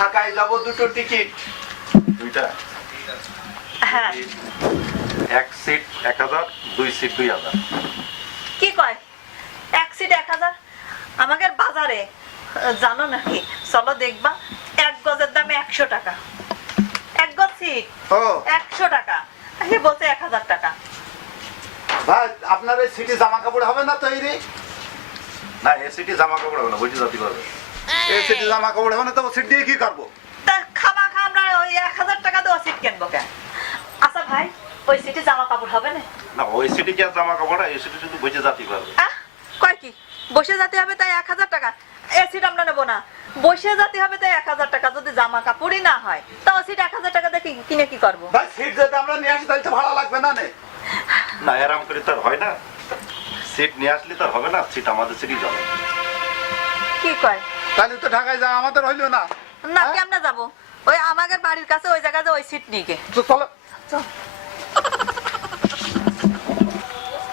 ঢাকায় যাব দুটো টিকিট। দুইটা। হ্যাঁ। এক সিট এক হাজার দুই সিট দুই হাজার। কি কয়? এক সিট এক হাজার? আমাকে বাজারে জানো নাকি? চলো দেখবা এক গজের দামে একশো টাকা। এক গজ সিট? ও। একশো টাকা। সে বলছে এক হাজার টাকা। ভাই আপনার এই সিটি জামা কাপড় হবে না তৈরি? না এ সিটি জামা কাপড় হবে না বইটি জাতি পারবে। এই সিটি জামা কাপড় হবে না তো সিট দিয়ে কি করব খামা খা আমরা ওই এক হাজার টাকা দেওয়া সিট কিনবো কেন আচ্ছা ভাই ওই সিটে জামা কাপড় হবে না? না ওই সিটি কি আর জামা কাপড়? না এই সিটি শুধু বইটি জাতি পারবে কয় কি? বসে যেতে হবে তাই এক হাজার টাকা? এ সিট আমরা নেব না। বসে যেতে হবে তাই এক হাজার টাকা যদি জামা কাপড়ই না হয়। তা সিট এক হাজার টাকা দিয়ে কিনে কি করব? ভাই সিট যদি আমরা নিয়ে আসি তাহলে তো ভাড়া লাগবে না নে? না এরাম করে তো আর হয় না। সিট নিয়ে আসলে তো আর হবে না সিট আমাদের সিটি যাবে কি কয়? তাহলে তো ঢাকায় যাওয়া আমাদের হইল না। না হ্যাঁ? কেমনে যাব? ওই আমাদের বাড়ির কাছে ওই জায়গাতে ওই সিট নিয়ে গে তো চলো।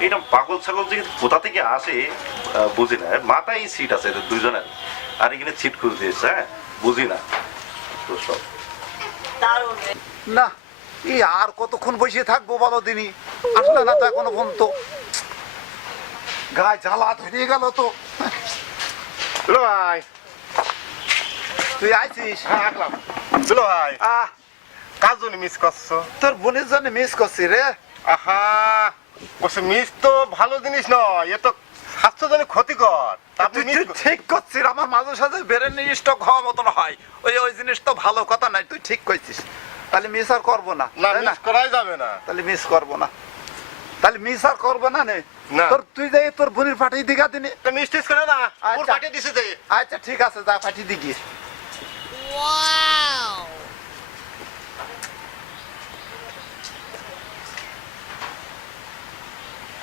এইরকম পাগল ছাগল যে কোথা থেকে আসে বুঝি না। মাথায় সিট আছে এদের দুজনের আর এখানে সিট খুঁজে দিয়েছে হ্যাঁ? বুঝি না। তো না এই আর কতক্ষণ বসে থাকব বলো দিনই আসলে না তো এখনও পর্যন্ত গায়ে জ্বালা ধরিয়ে গেল তো। ভাই। তুই আইছিস? হ্যাঁ আসলাম দুলো ভাই। আহ কার জন্য মিস করছ? তোর বোনের জন্য মিস করছি রে। আহা বসে মিস তো ভালো জিনিস নয় এ তো স্বাস্থ্যের জন্য ক্ষতিকর। আপনি তুই মিস তুই ঠিক করছিস আমার মাঝে সাথে বেড়ে নিয়ে স্টক হওয়া মতন হয়। ওই ওই জিনিস তো ভালো কথা নাই তুই ঠিক কইছিস। তাহলে মিস আর করব না না মিস করাই যাবে না। তাহলে মিস করব না। তাহলে মিস আর করব না নে? তোর তুই যাই তোর বোনের পাঠিয়ে দিঘা দিনে মিস টিস করে না আচ্ছা। পাঠিয়ে দিছে আচ্ছা ঠিক আছে যা পাঠিয়ে দিগি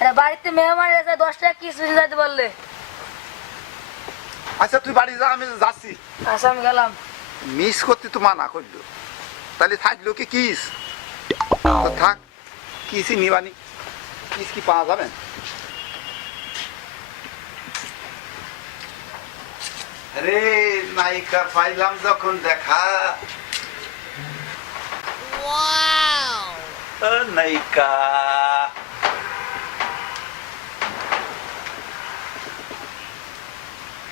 আরে বাড়িতে মেহমান এসে দশ টাকা কিস বেশি যাইতে বললে আচ্ছা তুই বাড়ি যা আমি যাচ্ছি। আচ্ছা আমি গেলাম। মিস করতে তো মানা করল। তাহলে থাকল কি কিস? তো থাক কিসই নিবানি। কিস কি পাওয়া যাবে? রে নায়িকা পাইলাম যখন দেখা। নায়িকা।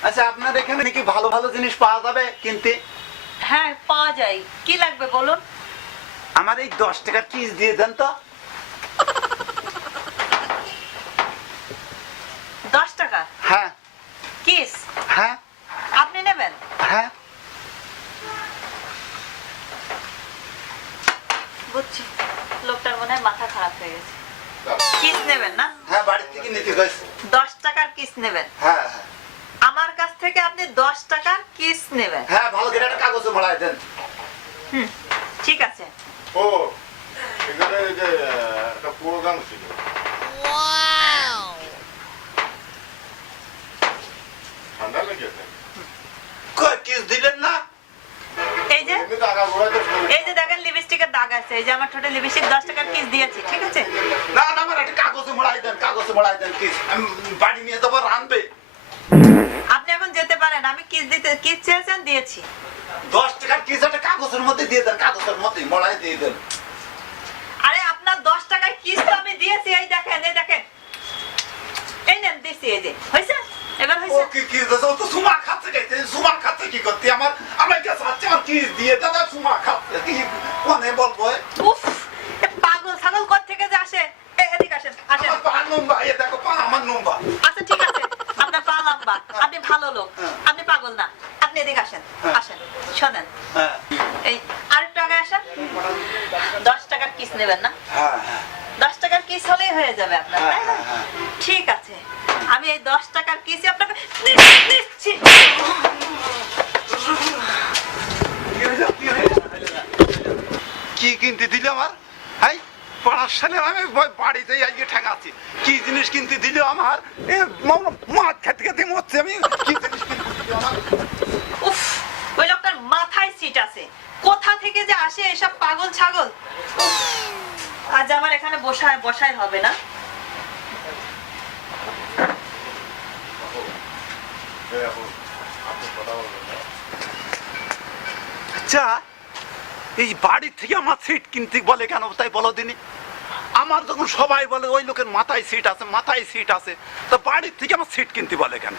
আচ্ছা আপনার এখানে কি ভালো ভালো জিনিস পাওয়া যাবে কিনতে? হ্যাঁ পাওয়া যায়। কি লাগবে বলুন? আমার এই দশ টাকার কিস দিয়ে দেন তো। দশ টাকা? হ্যাঁ। কিস হ্যাঁ আপনি নেবেন হ্যাঁ বুঝছি লোকটার মনে হয় মাথা খারাপ হয়ে গেছে কিস নেবেন না? হ্যাঁ বাড়ি থেকে নিতে গেছে দশ টাকার কিস নেবেন? হ্যাঁ হ্যাঁ। আমার কাছ থেকে আপনি দশ টাকার কিস নেবেন। হ্যাঁ ভালো করে একটা কাগজে দেন। হুম ঠিক আছে। ও এখানে যে একটা প্রোগ্রাম ছিল। এই যে এমনি তো আগা গোড়ায় তো শরীর- এই যে দেখেন লিপস্টিকের দাগ আছে এই যে আমার ঠোঁটে লিপস্টিক দশ টাকার কিস দিয়েছি ঠিক আছে? না না আমার একটা কাগজে মারাই দেন কাগজে মারাই দেন কিস আমি বাড়ি নিয়ে যাব রানবে আপনি এখন যেতে পারেন আমি কিস দিতে কিস চেয়েছেন দিয়েছি। দশ টাকার কিস একটা কাগজের মধ্যে দিয়ে দেন কাগজের মধ্যে মরাই দিয়ে দেন। আরে আপনার দশ টাকায় কিস তো আমি দিয়েছি এই দেখেন এই দেখেন। এই নেন দিয়েছি এই যে হয়েছে এবার ও কি কি দিয়েছে? ও তো সুমা খাচ্ছে গেছে সুমা খাচ্ছে কি করতে আমার আমার কাছে আছে আমার কিস দিয়ে দাদা সুমা খাচ্ছে কি কোনে বলব? উফ পাগল ছাগল কোথা থেকে যে আসে? এদিকে আসেন আসেন। পা নম্বা এ দেখো পা আমার নম্বা আচ্ছা ঠিক আছে। আপনার পা লম্বা আপনি ভালো লোক হ্যাঁ। আপনি পাগল না। আপনি এদিকে আসেন হ্যাঁ। আসেন শোনেন। হ্যাঁ। এই আরেকটু আগে আসেন। দশ টাকার কিস নেবেন না? হ্যাঁ হ্যাঁ। দশ টাকার কিস হলেই হয়ে যাবে আপনার হ্যাঁ, তাই না? হ্যাঁ, হ্যাঁ। ঠিক আছে। আমি এই দশ টাকার কিসই আপনাকে দিচ্ছি কি কিনতে দিলে আমার? হাই পড়ার সালে আমি বা- বাড়িতে আজকে ঠেকাচ্ছি কি জিনিস কিনতে দিলে আমার? মাছ খেতে খেতে মরছে আমি। কি জিনিস উফ, ওই লোকটার মাথায় সিট আছে। কোথা থেকে যে আসে এসব পাগল ছাগল? আজ আমার এখানে বসায় বসায় হবে না। না আচ্ছা এই বাড়ি থেকে আমার সিট কিনতে বলে কেন? তাই বলো দিনি। আমার যখন সবাই বলে, ওই লোকের মাথায় সিট আছে, মাথায় সিট আছে, তো বাড়ির থেকে আমার সিট কিনতে বলে কেন?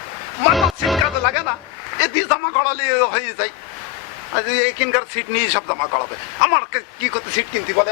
মাথার সিট কাজে লাগে না। এ দিয়ে জামা গড়ালে হয়ে যায়। এখানকার সিট নিয়ে সব জামা গড়াবে। আমার কি করতে সিট কিনতে বলে?